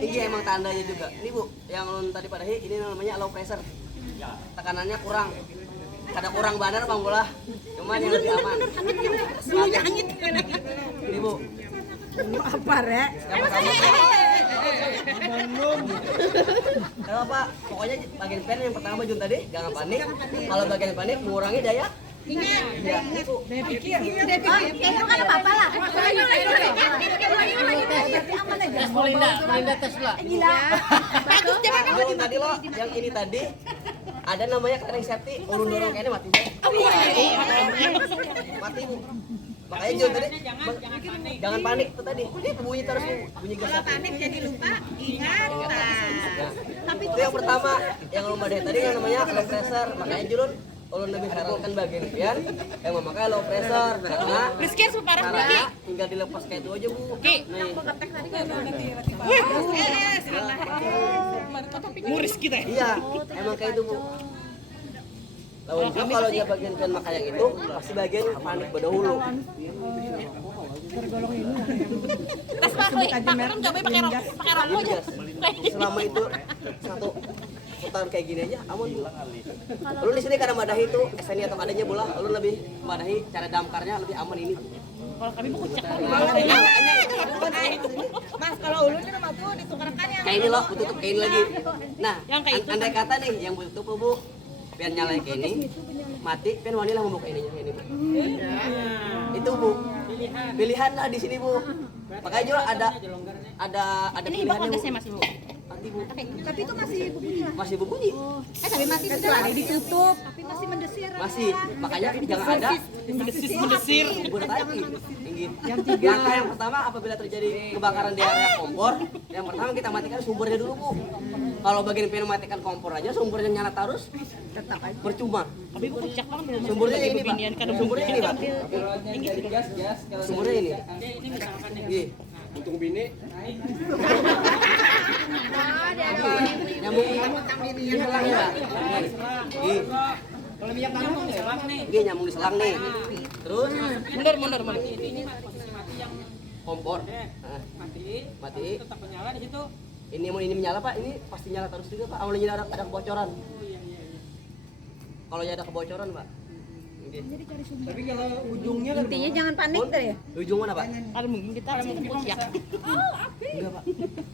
tinggi emang tandanya juga. Ini Bu, yang ulun tadi padahi ini namanya low pressure. Tekanannya kurang. Kada kurang banar Bang Bola. Cuman yang lebih aman. Bulunya hangit. Ini Bu. Apa rek? Yang pertama Kalau Pak, pokoknya bagian pen yang pertama Jun tadi, jangan panik. Kalau bagian panik mengurangi daya Ingat. ya, itu. Daya pikir. Itu kan apa-apa lah. Berarti aman aja. Melinda Tesla. Gila. Bagus coba kamu Kalau tadi lo, yang ini tadi ada namanya clearing safety, ulun dorong kayaknya mati. Mati Bu. Makanya Jun tadi jangan panik tuh tadi. Ini bunyi terus bunyi gas. Kalau panik jadi lupa ingatan. Tapi itu yang pertama, yang ulun badai tadi yang namanya low pressure. Makanya Jun ulun lebih sarankan bagian pian yang memakai low pressure karena tinggal dilepas kayak itu aja Bu. Nih. Muris kita. Iya, emang kayak itu Bu. Lawan juga kalau dia bagian pian makan yang itu pasti bagian panik berdahulu. Tas pakai coba pakai rok aja. Selama itu satu putaran kayak gini aja aman Bu. Lu di sini karena madahi itu SNI atau adanya bola, lu lebih madahi cara damkarnya lebih aman ini. Kalau kami mau kucek. Mas, kalau ulun di rumah tuh ditukarkan yang Kayak ini loh, tutup kayak ini lagi. Nah, Yang kayak itu. andai kata nih yang tutup Bu, pian nyalain kayak ini, mati, pian wani lah membuka ininya kayak ini Bu. Itu Bu, pilihan lah di sini Bu. Makanya juga ada Ini ibu pilihannya Bu. konteksnya Mas Ibu. Nanti Bu, tapi itu masih berbunyi lah. masih berbunyi. Tapi masih kecuali ditutup, tapi masih mendesir. Masih, makanya jangan ada Mendesir. kubur tadi tinggi. Langkah yang pertama apabila terjadi kebakaran di area kompor, yang pertama kita matikan sumbernya dulu Bu. Kalau bagian pengen matikan kompor aja, sumbernya nyala terus, tetap aja percuma. Tapi ibu kucek banget. Sumbernya yang ini Pak, sumbernya ini Pak, Gas, sumbernya ini. Gih, untuk bini. nyambung di selang ya Pak. Gih, Kalau minyak tanah mau diselang nih. gih nyambung di selang nih. Terus Mundur. kompor, nah, mati. Tetap menyala di situ. Ini menyala Pak, ini pasti nyala terus juga Pak. Awalnya ada kebocoran. Kalau ada kebocoran Pak. Oke. Tapi kalau ujungnya kan Intinya jangan panik deh ya. Ujung mana Pak? Kalau mungkin kita harus kucek. Enggak Pak.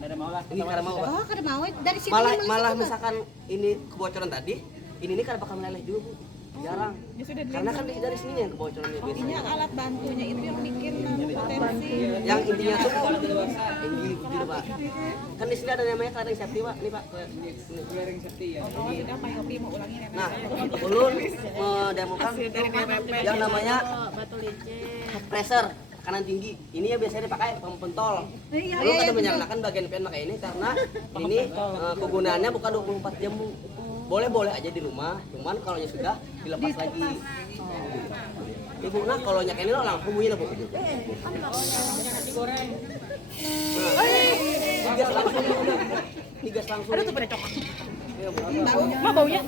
ada mau lah. Ini karena mau Pak. Oh, kada mau dari sini Malah misalkan ini kebocoran tadi, ini kan bakal meleleh juga Bu. Jarang. Karena kan dari sininya yang kebocorannya biasanya. alat bantunya itu yang bikin potensi. Yang intinya tuh tinggi gitu Pak. Kan di sini ada namanya clearing safety Pak. Ini Pak. Clearing safety ya. Nah, ulun mendemokan yang namanya pressure tekanan tinggi. Ini ya biasanya dipakai pempentol. Ulun kada menyarankan bagian pian pakai ini karena ini kegunaannya bukan 24 jam Bu. Boleh aja di rumah, cuman kalau ya sudah dilepas lagi. Ibu nah kalau nyak ini lo langsung bunyi lah Bu. Nasi goreng. Digas langsung. Digas langsung. Aduh tuh pada cokok. Iya, Bu. Mah baunya.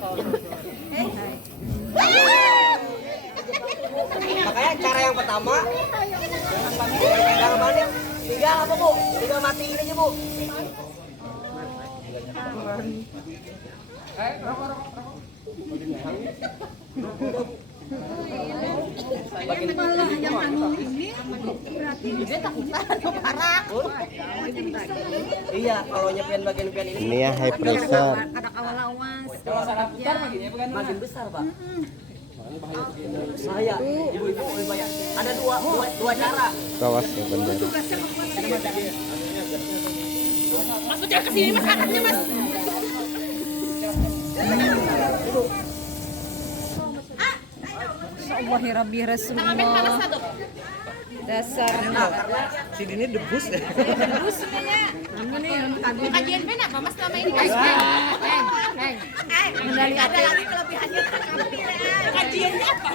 Makanya cara yang pertama jangan panik. Tinggal apa Bu? Tinggal matiin aja Bu. Malah yang anu ini berarti dia takutan parah. Iya, kalau nyepian bagian pian ini Ini ya high pressure. Ada kawal-awas. Kalau salah putar begini ya bukan? makin besar Pak. Saya, ibu-ibu lebih banyak. Ada dua cara. Kawas ya bener. Mas kucek ke sini Mas, angkatnya Mas. Allahi Rabbi Tangan panas Rasulullah. satu. Dasar. Si Dini debus deh. Kajian pen apa Mas selama ini? Medali Ada lagi kelebihannya. Kajiannya apa?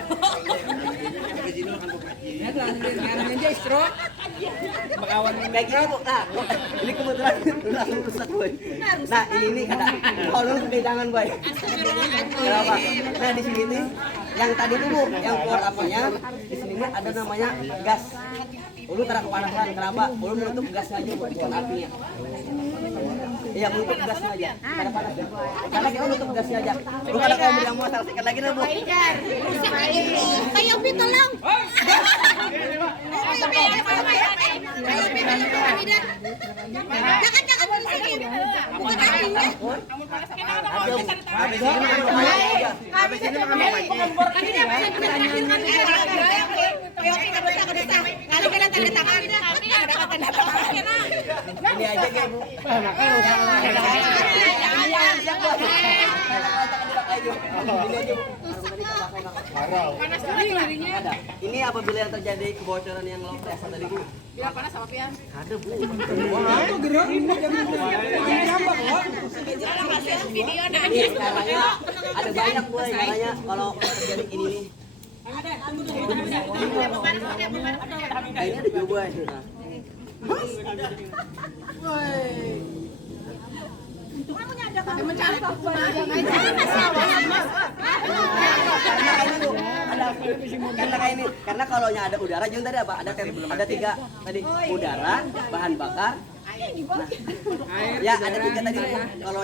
Ya tuh sekarang aja istro. Bakawan Kayak gini Bu. Nah, ini kebetulan langsung rusak boy. Nah, ini nih kata. Kalau dulu jangan boy. Kenapa? Nah, di sini nih yang tadi tuh Bu, yang keluar apanya? Di sini ada namanya gas. Ulun karena kepanasan, kenapa? Ulun menutup gasnya aja bukan apinya. Iya, menutup gasnya aja. Karena panas. Karena kita menutup gasnya aja. Bukan ada kamu yang mau selesaikan lagi nih, Bu. Rusak aja dulu. Kayak Upi tolong. Jangan rusakin. Bukan apinya. Habis ini makan apa? Ini aja ya, Bu. Ada. Ini apabila yang terjadi kebocoran yang low pressure tadi, Bu. Biar panas sama pian. Ada, Bu. Itu gerak ini jangan jambak kok. Video ada Ini caranya ada banyak, Bu, caranya kalau terjadi ini nih. Nah, ini ada juga ya, sudah. Karena kalau ada udara juga tadi apa? Ada tiga tadi udara, bahan bakar. Nah, ya ada tiga tadi. Kalau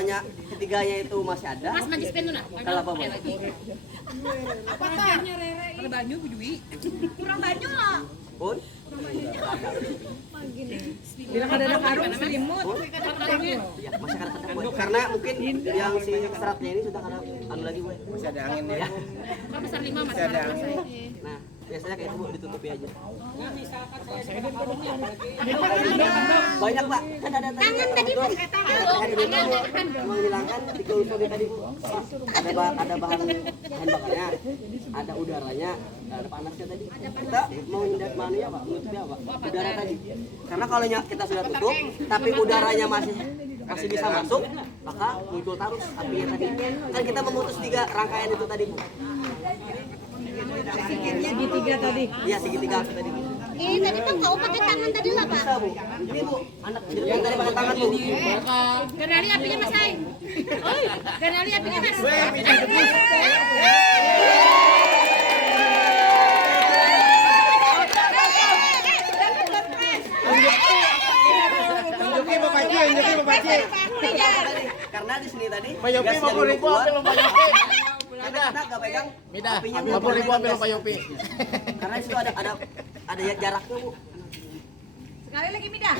ketiganya itu masih ada. Mas majis penuna. Kalau apa? Apakah? Ada banyu Bu Dwi. Kurang banyak lah. Pun Bilang ada karung selimut. ya, masih ada kata karena mungkin yang si seratnya ini sudah ada anu lagi, Bu. Masih ada angin ya. Kalau besar 5 Mas. Nah, biasanya kayak itu, Bu, ditutupi aja. Banyak, Pak. Kan ada Tangan tadi Bu. tangan. Menghilangkan tiga unsur tadi, Bu. Ada bahan bakarnya, ada udaranya, ada panasnya tadi. Kita mau hindar manunya, Pak, menutupnya apa? Udara tadi. Karena kalau kita sudah tutup, tapi udaranya masih bisa masuk, maka muncul terus apinya tadi. Kan kita memutus tiga rangkaian itu tadi, Bu. Segitiga tadi. Iya, segitiga api tadi, Bu. Ini tadi Pak kau pakai tangan tadi lah Pak. Bisa, Bu. Ini, Bu, anak yang tadi pakai tangan, Bu. Ganali apinya Mas Ai. Ganali apinya Mas. Unjukin Bapak Ji, unjukin Bapak Ji. Karena di sini tadi Pak Yopi gasnya 50.000 dulu keluar. ambil Pak Yopi. Karena kita nggak pegang Mida, apinya, Bu. 50.000 ambil Pak Yopi. Karena di situ ada jaraknya, Bu. Sekali lagi Mida.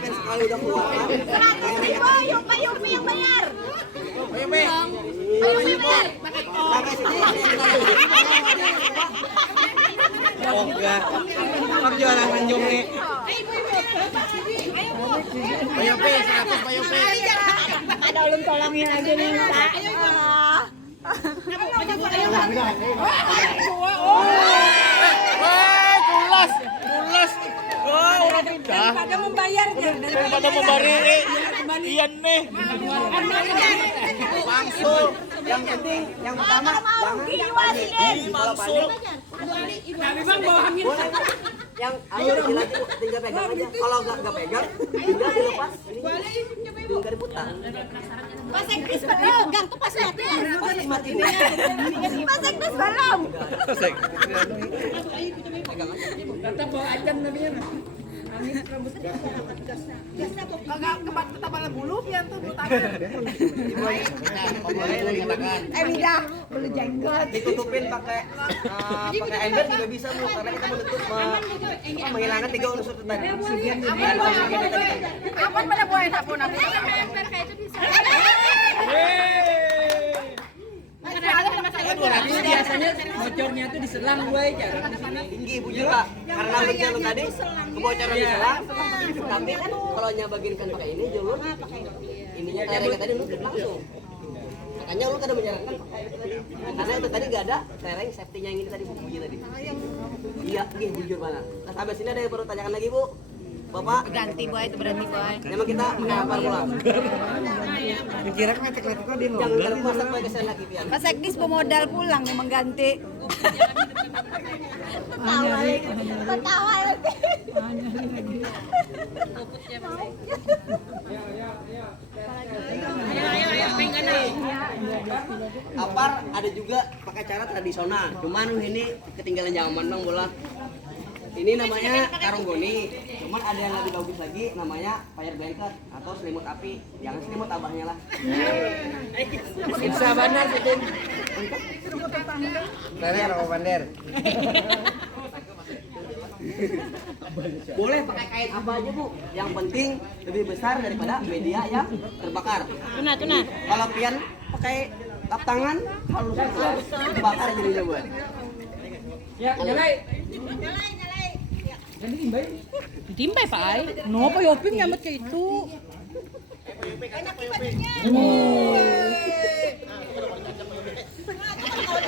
Sekali udah keluar. Yupi yang bayar. Sampai sini. Oh enggak. Pak jualan anjung nih. Pak Yopi, 100 Pak Yopi. Ada ulun tolongin aja nih Pak. Kulas, kulas. Wah, orang pindah. Pada membayarnya Daripada membari iyan nih. Langsung. Yang penting, yang pertama jangan Langsung. Kami bang bawa hamil. yang ayo tinggal pegang aja. Kalau nggak pegang, tinggal dilepas. Ini tinggal diputar. Bahasa Inggris belum. Gang tuh pas lihat ya. Pasti mati. Bahasa Inggris belum. Pegang aja. Kata bawa ajan namanya. Kepala bulu pian tuh Bu Mida, bulu jenggot. Ditutupin pakai ember juga bisa, Bu, karena kita menutup menghilangkan tiga unsur itu tadi. Aman pada buaya sapun apa? Biasanya bocornya tuh diselang gue jarang di sini. Tinggi, Bu, juga karena bencana tadi kebocoran di selang. Tapi kan kalau nyabaginkan pakai ini jalur ininya terengnya tadi nutup langsung. Makanya lu kada menyarankan pakai itu tadi. Karena itu tadi nggak ada tereng safety-nya yang ini tadi, Bu, tadi. Iya, bujur mana. Nah, sampai sini ada yang perlu tanyakan lagi, Bu? Bapak, Ganti boy itu berani boy. memang kita mengapa pulang. Kira kan letek-letek kok dia Jangan terlalu masak pakai kesana lagi pian. Pas Sekdis pemodal pulang memang ganti. Ketawa lagi. Apar ada juga pakai cara tradisional. Cuman ini ketinggalan zaman bang bola. Ini namanya karung goni. Cuman ada yang lebih bagus lagi namanya fire blanket atau selimut api. Jangan selimut abahnya lah. Bisa bandar bikin. Bandar apa bandar? Boleh pakai kain apa aja bu. Yang penting lebih besar daripada media yang terbakar. Tuna. Kalau pian pakai lap tangan halus terbakar jadinya bu. Ya, nyalai. Jadi timbay. Ditimbay Pak Ai. No, pa Yoping nyamet kayak itu.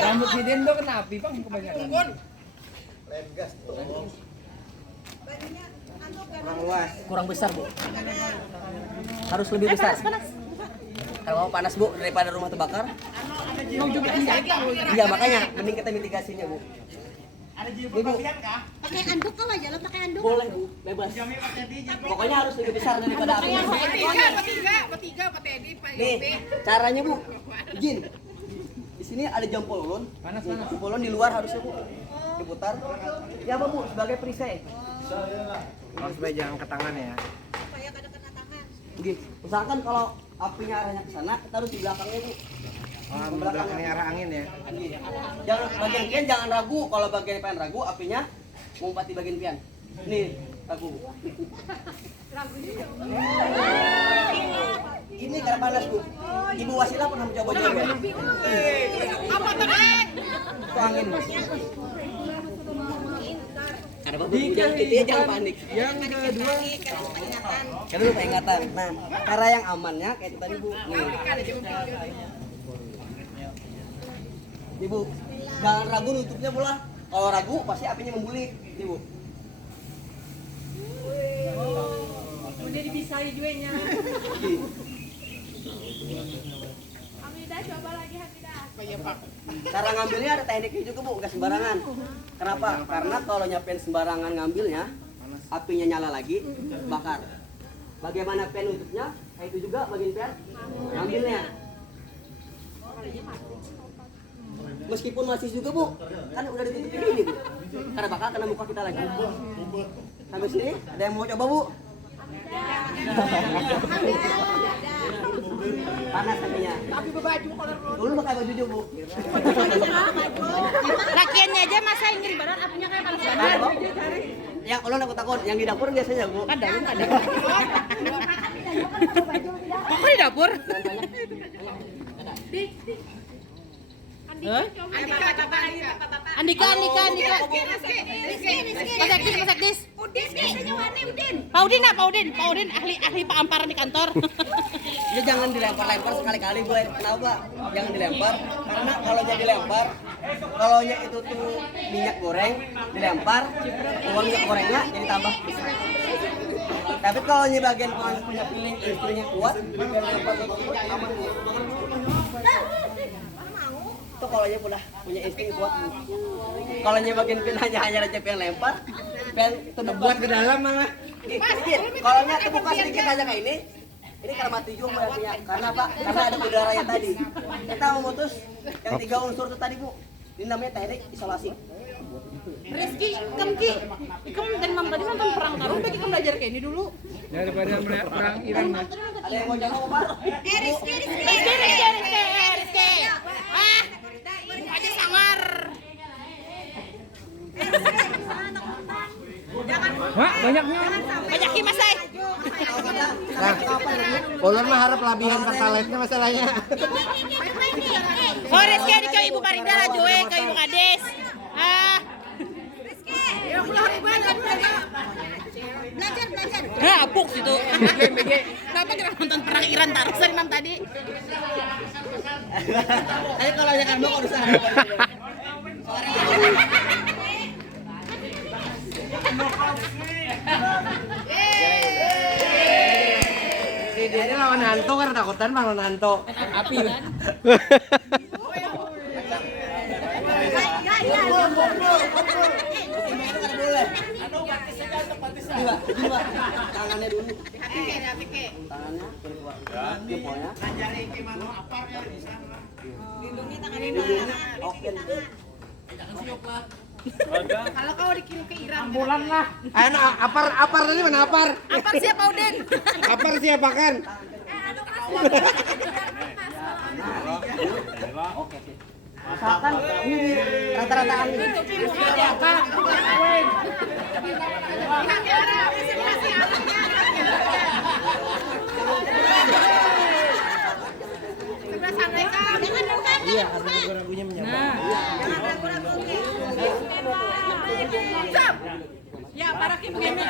Rambut si Dendo kena api, Bang, kebanyakan. Kurang luas. Kurang besar bu. Harus lebih besar. Kalau panas bu daripada rumah terbakar. Iya makanya mending kita mitigasinya bu. Ini bu. Pakai anduk kau aja lo pakai anduk. Boleh bu, bebas. Pokoknya harus lebih besar daripada api. Bertiga, Pak Teddy, Pak Nih, caranya bu, Jin. Di sini ada jempol ulun. Jempol ulun di luar harusnya bu, diputar. Ya apa bu, sebagai perisai. Supaya jangan ke tangan ya. Oke, usahakan kalau apinya arahnya ke sana, kita harus di belakangnya bu. Oh, belakangnya arah angin ya. Jangan bagian pian jangan ragu, kalau bagian pian ragu apinya ngumpet di bagian pian. Nih, ragu. Ini karena panas bu. Ibu Wasila pernah mencoba juga. Apa tekan? Itu angin mas. Ada apa bu? Jangan gitu ya, jangan panik. Yang kedua, Karena lupa ingatan. Nah, cara yang amannya kayak itu tadi bu. Nih. Nih bu, jangan ragu nutupnya pula. Kalau ragu pasti apinya membulik. Nih bu. Udah dibisai juga nya. Cara ngambilnya ada tekniknya juga bu, nggak sembarangan. Kenapa? Karena kalau nyapain sembarangan ngambilnya, apinya nyala lagi, bakar. Bagaimana pen nutupnya? Kayak itu juga bagian pen ngambilnya. Meskipun masih juga bu, kan udah ditutupin ini bu. Karena bakal kena muka kita lagi. Sampai sini, ada yang mau coba bu? Panas apinya. Dulu pakai baju juga bu. Lakiannya aja masa ngiri badan apinya kayak panas banget. Ya kalau takut yang di dapur biasanya bu. Ada. Kok di dapur? Andika. Masak dis. Pak Udin ahli paamparan di kantor. Ya jangan dilempar-lempar sekali-kali bu. Kenapa? Jangan dilempar karena kalau nya dilempar, kalau nya itu tuh minyak goreng dilempar, uang minyak gorengnya jadi tambah besar. Tapi kalau nya bagian punya feeling istrinya kuat, dilempar begitu aman bu. Itu kalau nya punya istri kuat bu. Kalau nya bagian pinanya hanya Recep yang lempar, dan itu Buat ke dalam malah. kalau nya terbuka sedikit aja kayak ini karena mati juga berarti. Karena apa? Karena ada udara yang tadi. Kita memutus yang 3 unsur itu tadi bu. Ini namanya teknik isolasi. Rizky, ikam dan mam tadi nonton perang tarung, bagi kamu belajar kayak ini dulu. daripada perang Iran. Ada yang mau jawab pak? Rizky. Ah, aja sangar. Wah, banyaknya. Banyakin masai. Nah, ulun mah harap labihan pertalaitnya masalahnya. Oh, Rizky di kau Ibu Parida lah, Joe, kau Ibu Kades. Ah. Belajar. Nah, apuk situ. Kenapa kita nonton perang Iran taruh dari mam tadi? Ayo kalau yang mau udah sana. Ini lawan hantu kan takutan bang lawan hantu. Api. Tangannya dulu. Tangannya keluar. Jempolnya. Lindungi tangannya. Oke. Kalau kau dikirim ke Iran. Ambulan lah. Ayo apar tadi mana apar? Apa siapa Udin? Apar siapa kan? Oke. Misalkan ini rata-rata angin. Sebelah sana kan. Iya, karena ragu-ragunya menyambar. Ya, para Kim Gemi.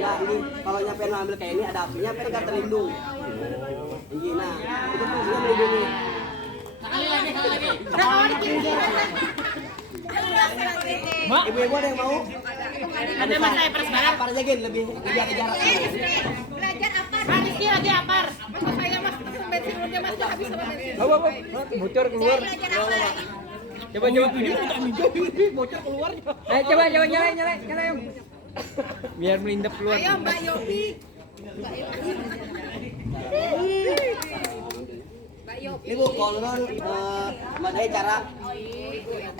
Ya ini kalau nyampe ambil kayak ini ada apinya, tapi nggak terlindung. Ini nah itu fungsinya melindungi. Ibu-ibu ada yang mau? Ada mas saya persebaya. Apar aja gin lebih jaga jarak. Belajar apa? Rizky lagi apar. Mas saya mas bensin udah mas habis sama bensin. Apa? Bocor keluar. Belajar apa? Coba. Bocor keluar. Ayo coba nyala yuk. Biar melindap keluar. Ayo Mbak Yopi. Ini bu, kalau memadai cara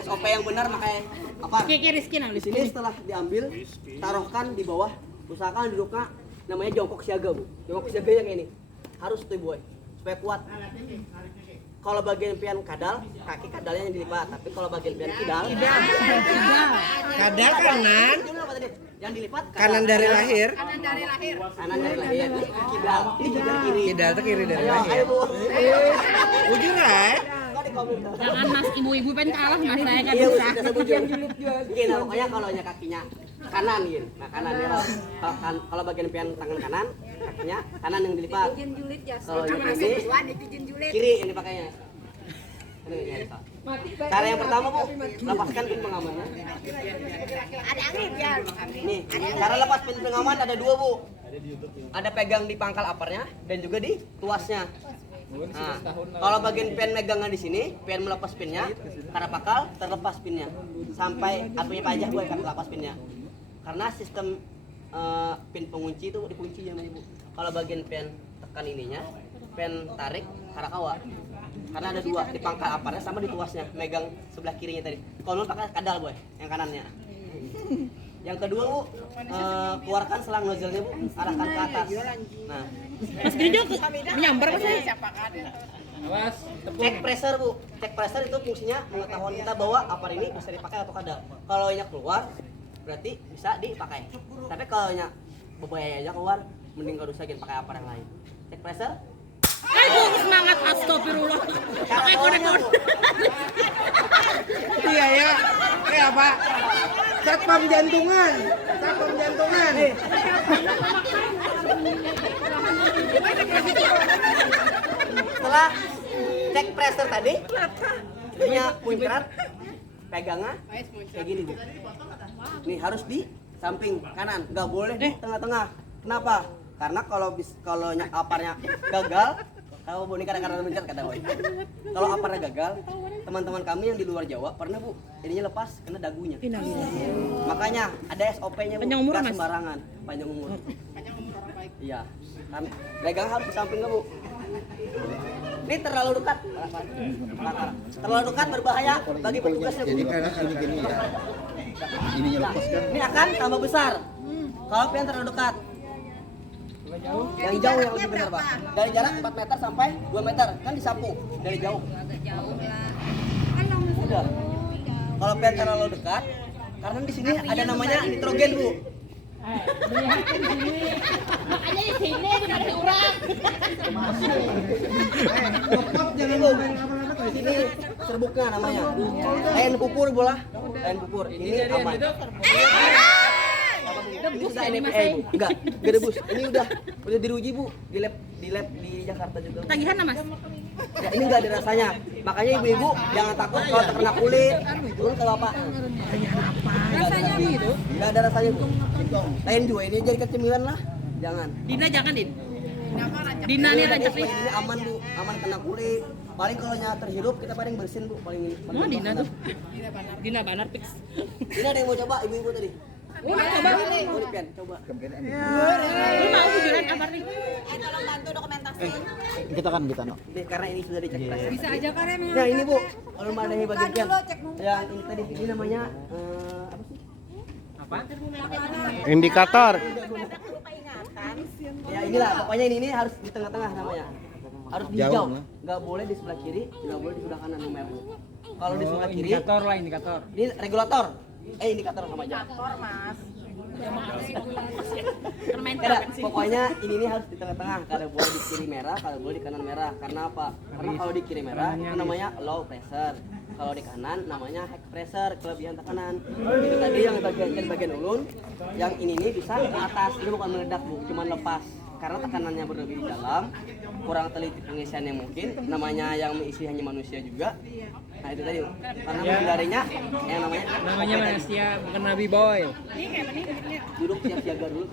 SOP yang benar pakai apa? Kiki Rizky nang Di sini setelah diambil, taruhkan di bawah. Usahakan duduknya namanya jongkok siaga bu. Jongkok siaga yang ini harus tuh boy supaya kuat. Kalau bagian pian kadal, kaki kadalnya yang dilipat. Tapi kalau bagian pian kidal, Kadal kanan, yang dilipat kanan dari lahir. kanan dari lahir. Kanan dari lahir. Kidal, ini juga kiri. Kidal tuh kiri dari Ayo, ayo lahir. bu. Ujur right. Kau di komentar. Jangan mas ibu-ibu pengen kalah mas saya kan Iya, bisa. sudah sebut gini, pokoknya kalau kakinya kanan gitu. Nah, kanan ya. Kalau bagian pian tangan kanan, kakinya kanan yang dilipat. Izin julid ya. Kalau yang ini kiri yang dipakainya. Ini, ya, cara yang pertama bu, lepaskan pin pengamannya. Ada angin ya. Nih, cara lepas pin pengaman ada dua bu. Ada pegang di pangkal aparnya dan juga di tuasnya. Nah, kalau bagian pin megangnya di sini, pin melepas pinnya, karena pakal terlepas pinnya sampai apinya pajak gue akan lepas pinnya. Karena sistem pin pengunci itu dikunci ya bu. Kalau bagian pin tekan ininya, pin tarik karakawa. Karena ada dua di pangkal aparnya sama di tuasnya, megang sebelah kirinya tadi. Kalau pakai kadal boy, yang kanannya. Yang kedua bu, keluarkan selang nozzle-nya bu, arahkan ke atas. Nah, Mas Gini menyambar mas saya. Awas. cek pressure bu, cek pressure itu fungsinya mengetahui kita bahwa apar ini bisa dipakai atau kadal. Kalau nya keluar, berarti bisa dipakai. Tapi kalau nya bebayanya keluar, mending gak usah pakai apar yang lain. Cek pressure. Aduh semangat astagfirullah. Pakai kode-kode. Iya ya. Kayak apa? Satpam jantungan. Satpam jantungan. Setelah cek pressure tadi, ininya muncrat, pegangnya kayak gini bu. Nih harus di samping kanan, nggak boleh di tengah-tengah. Kenapa? Karena kalau aparnya gagal, kalau bu ini kadang-kadang mencet kata boy. Kalau aparnya gagal, teman-teman kami yang di luar Jawa pernah bu, ininya lepas kena dagunya. Makanya ada SOP-nya bu, Panjang umur, nggak Mas? sembarangan, panjang umur. Iya, kan pegang harus di samping nggak bu? Ini terlalu dekat, terlalu dekat berbahaya bagi petugasnya bu. Jadi karena gini ya, ininya lepas kan. Ini akan tambah besar kalau pian terlalu dekat. Yang jauh yang lebih benar pak. Dari jarak 4 meter sampai 2 meter kan disapu dari jauh. Udah. Kalau pian terlalu dekat, karena di sini ada namanya nitrogen bu. Makanya di sini di mana orang. Jangan main lama-lama kayak Ini serbuknya namanya. Lain pupur bola. Lain pupur. Ini aman. Ini sudah NPA Bu. Enggak debus. Ini udah diuji Bu di lab di Jakarta juga. Tagihan lah Mas. Ya, ini enggak ada rasanya. Makanya ibu-ibu jangan takut kalau terkena kulit. Turun ke bapak. Rasanya gitu. Enggak ada rasanya Bu. Lain juga ini jadi kecemilan lah. Jangan. Dina jangan Din. Dina nih rancak nih. Ini aman Bu, aman kena kulit. Paling kalau nya terhirup kita paling bersin Bu, paling ini. Oh Dina tuh. Dina banar fix. Ini ada yang mau coba ibu-ibu tadi. Udah coba. Oh, Pian, coba. Lu mau jualan apa nih? Tolong bantu dokumentasi. Kita kan kita no. Ini karena ini sudah dicek tes. Bisa aja kan ya. Nah, ini Bu, kalau ada yang bagian Pian. dulu, cek dulu. Yang ini tadi ini namanya apa sih? indikator. Ya inilah, pokoknya ini harus di tengah-tengah namanya. Harus di Jauh, hijau. lah. Nggak boleh di sebelah kiri, nggak boleh di sebelah kanan nomor. Kalau di sebelah kiri, Indikator lah, indikator. ini regulator. Indikator sama aja. Tidak, pokoknya ini harus di tengah-tengah. Kalau boleh di kiri merah, kalau boleh di kanan merah. Karena apa? Karena kalau di kiri merah itu namanya low pressure. Kalau di kanan namanya high pressure, kelebihan tekanan. Itu tadi yang bagian ulun, yang ini nih bisa ke atas. Ini bukan meledak Bu, cuma lepas. Karena tekanannya berlebih di dalam, kurang teliti pengisiannya mungkin. Namanya yang mengisi hanya manusia juga. Nah itu tadi, karena menghindarinya yang Namanya manusia, bukan Nabi Boy. duduk siap siaga dulu.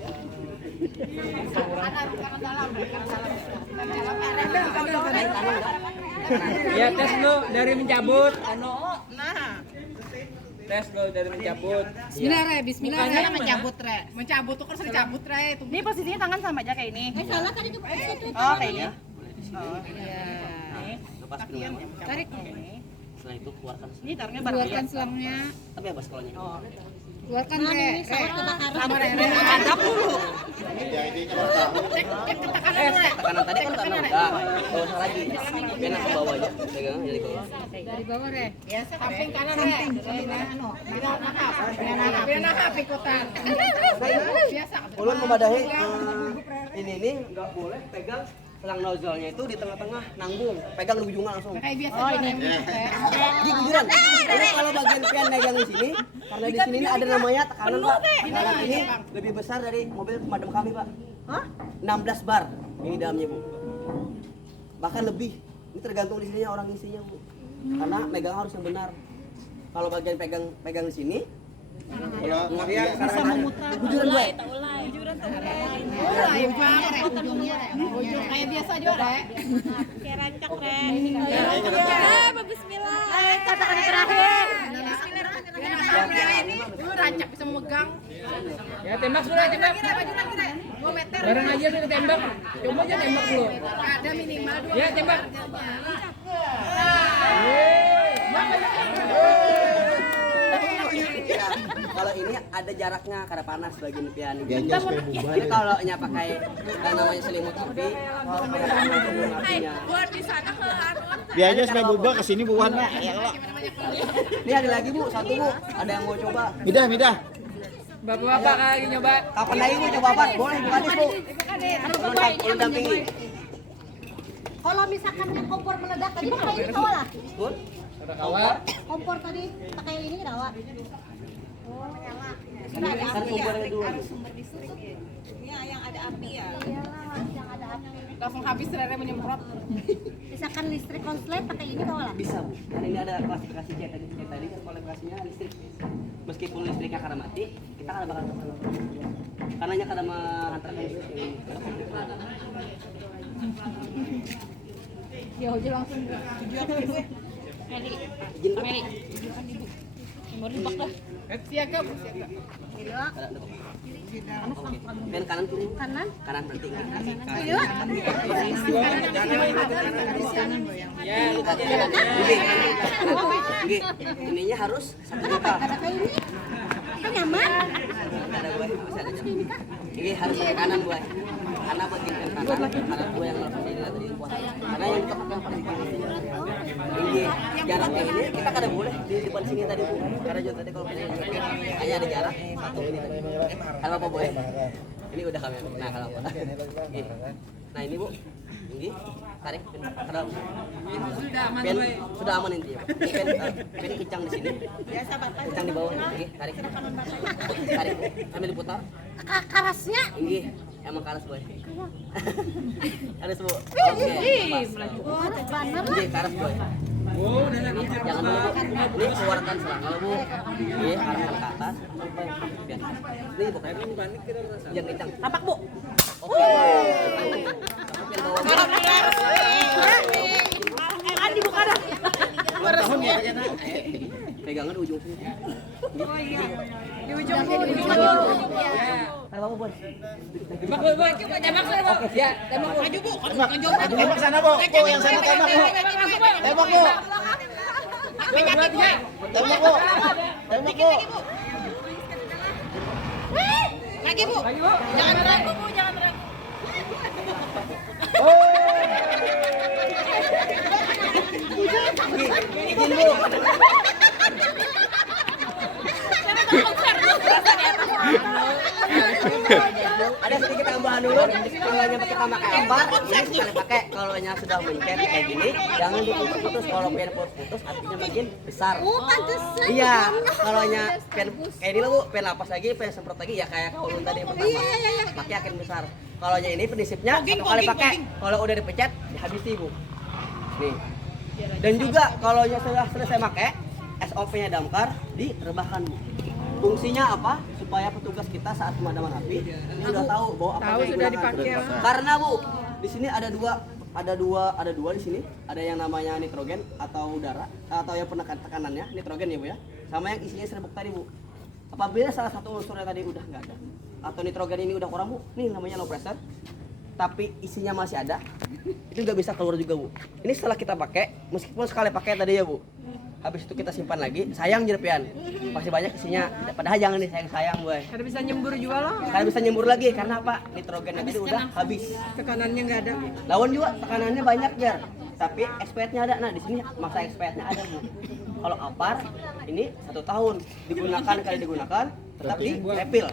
Ya tes lu dari mencabut. Nah. Tes lu dari mencabut. Bismillah re, bismillah re. Makanya mencabut re. Mencabut tuh kan sering cabut re. Ini posisinya tangan sama aja kayak ini. Salah kan itu. Oh kayak ini. Oh iya. Lepas dulu. Tarik. Setelah itu keluarkan. Ini taruhnya bareng. Keluarkan selangnya. Tapi apa sekolahnya? Keluarkan re. Sama re. Adap dulu. Tekanan tadi kan karena udah, nggak usah lagi. Enak ke bawah aja, pegang jadi bawah. Dari bawah re. Samping kanan re. Biar nahap ikutan. Biasa. Ulun memadahi ini nggak boleh pegang selang nozzle-nya itu di tengah-tengah nanggung, pegang di ujungnya langsung. Kayak biasa. Oh ini. Jadi jujuran, ini kalau bagian pian megang di sini, karena di sini ada namanya tekanan Pak. Tekanan ini lebih besar dari mobil pemadam kami Pak. Hah? 16 bar ini dalamnya Bu. Bahkan lebih. Ini tergantung di sininya orang isinya Bu. Karena megang harus yang benar. Kalau bagian pegang di sini, bisa memutar. Jujuran gue. Ujung kayak biasa aja re. Kayak rancak re. Bismillah. Katakan terakhir. Lu rancak bisa memegang. Ya tembak dulu, tembak. 2 meter. Bareng aja dulu tembak. Coba aja tembak dulu. Ada minimal 2 Ya tembak. Ya, kalau ini ada jaraknya karena panas bagian pian. Diajar supaya bubar. Jadi kalau nya pakai yang namanya selimut api, kalau pakai selimut apinya. Biasanya supaya bubar kesini buahan lah. Ya Allah. Ini ada lagi Bu, satu Bu, ada yang mau coba. Midah. Bapak-bapak lagi nyoba. Kapan lagi Bu coba Pak? Boleh bukan Bu. Ulun dampingi. Kalau misalkan yang kompor meledak tadi pakai ini kawal lah. Bun, Kawat. Kompor tadi pakai ini kawal. kan kompornya dulu. Yang ada api ya. Iyalah, yang ada api. Langsung habis re menyemprot. Misalkan listrik konslet pakai ini kawal lah. Bisa Bu. Dan ini ada klasifikasi C tadi. C tadi kan kualifikasinya listrik. Meskipun listriknya karena mati, kita kan bakal karena nya kada menghantarkan listrik. Ya udah langsung. Izin Pak. Siaga. Kada detok. Oke. Kanan kiri. Kanan. Kanan berarti. Iya. Ya, lu tadi Oke, ininya harus satu juta. Kayak ini. Kan nyaman. Ada buah bisa ada. Ini harus ke kanan buah. Karena bagian kanan, karena buah yang langsung ini tadi kuat. Karena yang tetap yang paling ini jaraknya ini kita kada boleh di depan sini tadi bu, karena juga tadi kalau hanya ada jarak 1 menit tadi. Kalau apa bu? Ini udah kami. Nah kalau apa? Nah ini bu, ini tarik kada. Pen sudah aman intinya. Pen kencang di sini, kencang di bawah. Oke, tarik. Tarik, sambil diputar. Kerasnya. Ini emang karas boy. Karas bu. Oke. Oh, bener lah. Ini karas boy. Oh, udah lagi. Jangan dulu bu. Ini keluarkan selang kalau bu. Ini arahkan ke atas sampai biar. Ini bukan. Yang kencang. Tapak bu. Oke. Yang bawah. Kan dibuka dah. Pegangan di ujung sini. Di ujung bu. Ayo apa boy? Tembak, Bu. Tembak sana, Bu. Ya, tembak, Bu. Maju, Bu. Tembak sana, Bu. Bu, yang sana tembak, Bu. Tembak, Bu. Tembak, Bu. Tembak, Bu. Lagi bu. Jangan ragu bu, jangan ragu. Izin bu. Ada sedikit tambahan dulu. Kalau kita pakai ambar, ini sekali pakai. Kalau sudah mencet kayak gini, jangan diputus-putus. Kalau pen putus, artinya makin besar. Oh, pantesan. Iya, kalau pen kayak ini lah bu, pen lapas lagi, pen semprot lagi, ya kayak kaulun tadi yang pertama. Pakai akan besar. Kalau ini prinsipnya satu kali pakai. Kalau udah dipencet, dihabisi bu. Nih. Dan juga kalau sudah selesai pakai, SOP-nya damkar direbahkan bu. Fungsinya apa? Supaya petugas kita saat pemadaman api ini udah tahu bahwa apa yang sudah digunakan. dipakai. Karena bu, di sini ada dua di sini. Ada yang namanya nitrogen atau udara atau yang tekanannya nitrogen ya bu ya. Sama yang isinya serbuk tadi bu. Apabila salah satu unsurnya tadi udah nggak ada atau nitrogen ini udah kurang bu, nih namanya low pressure. Tapi isinya masih ada, itu nggak bisa keluar juga bu. Ini setelah kita pakai, meskipun sekali pakai tadi ya bu, habis itu kita simpan lagi, sayang jerpian, masih banyak isinya. Padahal jangan nih sayang boy. Ada bisa nyembur juga loh. Karena bisa nyembur lagi, karena apa? Nitrogennya tadi udah habis. Tekanannya nggak ada. Lawan juga tekanannya banyak jar, tapi expirednya ada. Nah di sini masa expirednya ada bu. Kalau apar ini 1 tahun digunakan kali digunakan, tetap di refill.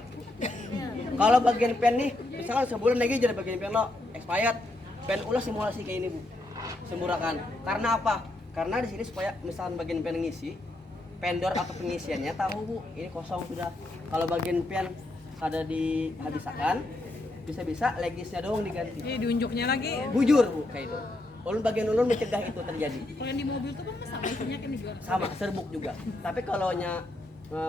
Kalau bagian pen nih, misalkan sebulan lagi jadi bagian pen lo expired, pen ulah simulasi kayak ini bu, semurakan. Karena apa? Karena di sini supaya misalkan bagian pen ngisi, pendor atau pengisiannya tahu bu, ini kosong sudah. Kalau bagian pen ada dihabiskan, bisa-bisa legisnya doang diganti. Ini diunjuknya lagi. Bujur bu, kayak itu. Ulun bagian ulun mencegah itu terjadi. Kalau yang di mobil tuh kan sama isinya kan dijual. Sama serbuk juga. Tapi kalau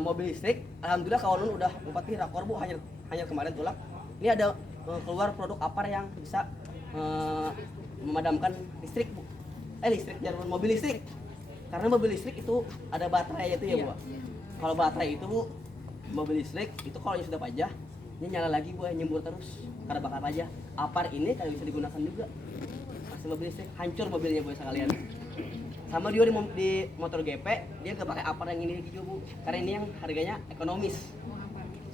mobil listrik, alhamdulillah kawan udah ngupati rakor bu, hanya kemarin tulak. Ini ada keluar produk apar yang bisa memadamkan listrik bu. Listrik jangan mobil listrik. Karena mobil listrik itu ada baterai itu ya bu. Kalau baterai itu bu, mobil listrik itu kalau sudah pajah, ini nyala lagi bu, nyembur terus karena bakar pajah. Apar ini kalau bisa digunakan juga. Masih mobil listrik, hancur mobilnya bu sekalian. Sama dia di motor GP, dia gak pakai apar yang ini juga bu, karena ini yang harganya ekonomis.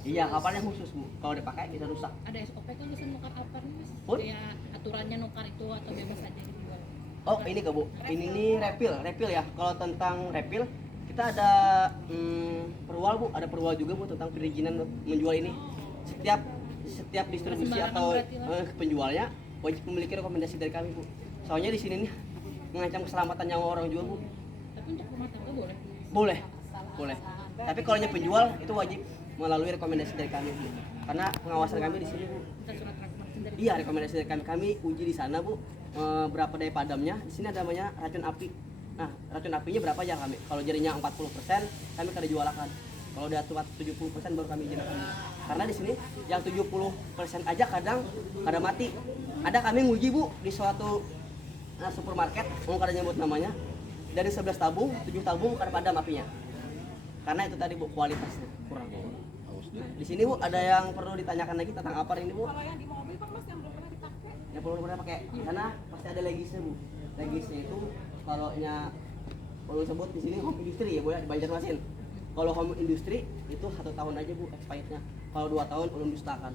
Iya, aparnya khusus bu, kalau dipakai bisa rusak. Ada SOP kan bisa nukar apar nih mas? Pun? Kayak aturannya nukar itu atau bebas aja dijual? Oh ini gak bu, ini nih refill ya. Kalau tentang refill, kita ada perwal bu, ada perwal juga bu tentang perizinan menjual ini. Setiap distribusi atau penjualnya wajib memiliki rekomendasi dari kami bu. Soalnya di sini nih mengancam keselamatan nyawa orang juga bu. Tapi untuk rumah tangga boleh? Boleh. Tapi kalau penjual itu wajib melalui rekomendasi dari kami bu. Karena pengawasan kami di sini bu. Kita surat rekomendasi dari Iya, rekomendasi dari kami uji di sana bu. Berapa daya padamnya? Di sini ada namanya racun api. Nah, racun apinya berapa aja kami? Kalau jadinya 40%, kami kada jualakan. Kalau udah 70% baru kami jualakan. Karena di sini yang 70% aja kadang kada mati. Ada kami nguji bu di suatu supermarket, mau kada nyebut namanya. Dari 11 tabung, 7 tabung kada padam apinya. Karena itu tadi bu kualitasnya kurang. Nah, di sini bu ada yang perlu ditanyakan lagi tentang apar ini bu. Kalau yang di mobil kan mas yang belum pernah dipakai. Yang belum pernah pakai, karena pasti ada legisnya bu. Legisnya itu kalau sebut di sini home industry ya bu ya, di Banjarmasin. Kalau home industry itu 1 tahun aja bu expirednya. Kalau 2 tahun belum dustakan.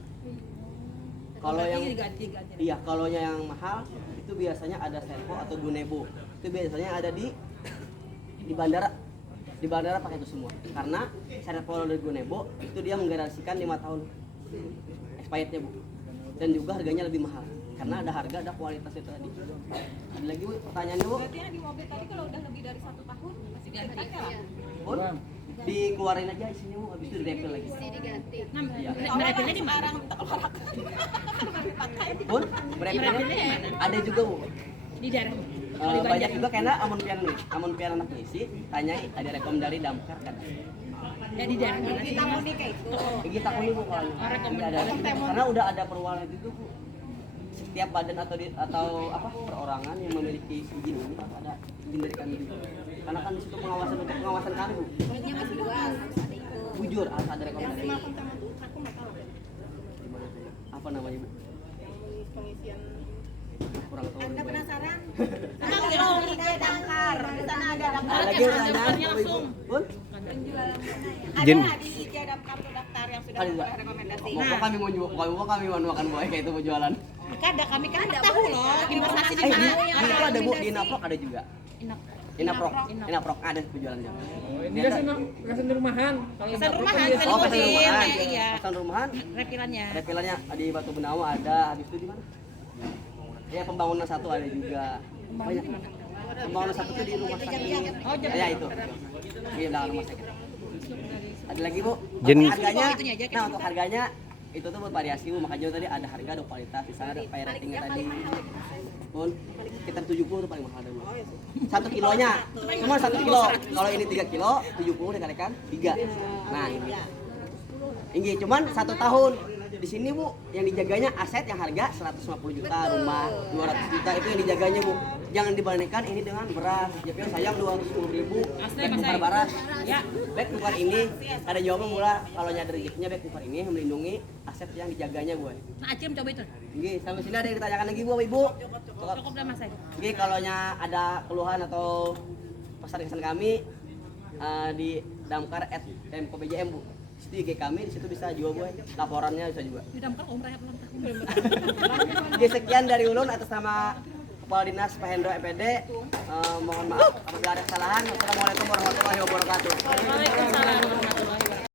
Kalau yang iya, kalau yang mahal itu biasanya ada servo atau gunebo. Itu biasanya ada di di bandara pakai itu semua karena syarat Polo dari Gonebo itu dia menggaransikan 5 tahun expirednya Bu, dan juga harganya lebih mahal karena ada harga ada kualitasnya tadi. Ada lagi Bu pertanyaannya Bu? Berarti yang di mobil tadi kalau udah lebih dari 1 tahun masih ganti kan? Pun dikeluarin aja isinya Bu, habis itu direpel lagi. Iya. Merepelnya di mana? Pun berepelnya ada juga Bu. Di daerah. Banyak juga karena amun pian anak ngisi tanya ada rekom dari damkar kan. Ya di daerah mana sih? Kita kuni Bu kalau ada karena udah ada perwalan itu Bu. Setiap badan atau apa perorangan yang memiliki izin ini ada izin dari kami juga. Karena kan di situ pengawasan kami Bu. Ini masih luas, harus ada itu. Bujur harus ada rekomendasi. Yang pertama tuh aku nggak tahu. Gimana saya? Apa namanya Bu? Pengisian. Kurang tahu. Anda Bu. penasaran? Nah, dong, ada damkar. Di sana ada damkar. Ada lagi pertanyaan langsung. Bun? Ada di IG damkar tuh daftar yang sudah Ada. memperoleh rekomendasi. Mau kami mau jual, mau kami mau makan buah kayak itu mau jualan. Ada kami kan tahu loh investasi di Di mana. itu ada Bu, di Inaprok ada juga. Inaprok ada penjualannya. Ini kesan rumahan. Kalau Pesan rumahan, biasa- pesan Oh, pesan rumahan. iya. Pesan rumahan. Repilannya. Repilannya di Batu Benawa ada, habis itu di mana? Ya pembangunan satu ada juga. Banyak. Pembangunan satu itu di rumah sakit. Oh, ya itu. Iya belakang rumah sakit. Ada lagi Bu? Harganya. Nah untuk harganya itu tuh bervariasi Bu, makanya tadi ada harga, ada kualitas, di sana ada pay ratingnya tadi. Pun sekitar 70 itu paling mahal ada Bu. 1 kilonya, cuma 1 kilo. Kalau ini 3 kilo, 70 dikalikan 3. Nah ini. Ini cuman 1 tahun. Di sini Bu, yang dijaganya aset yang harga 150 juta, rumah 200 juta itu yang dijaganya Bu. Jangan dibandingkan ini dengan beras. Jadi sayang 210.000, baik tukar beras. Ya, baik tukar ini. Ada jawaban mula kalau nyadar rezekinya baik tukar ini yang melindungi aset yang dijaganya Bu. Nah, Acim coba itu. Oke, sampai sini ada yang ditanyakan lagi Bu, Ibu. Cukup dah Mas. Oke, kalau ada keluhan atau pesan-pesan kami di damkar@mkbjm Bu. Di situ IG kami, di situ bisa juga Bu. Laporannya bisa juga. Di damkar umrah ya ulang tahun. Oke, sekian dari Ulun atas nama Kepala Dinas Pak Hendro EPD. Mohon maaf apabila ada kesalahan. Wassalamualaikum warahmatullahi wabarakatuh.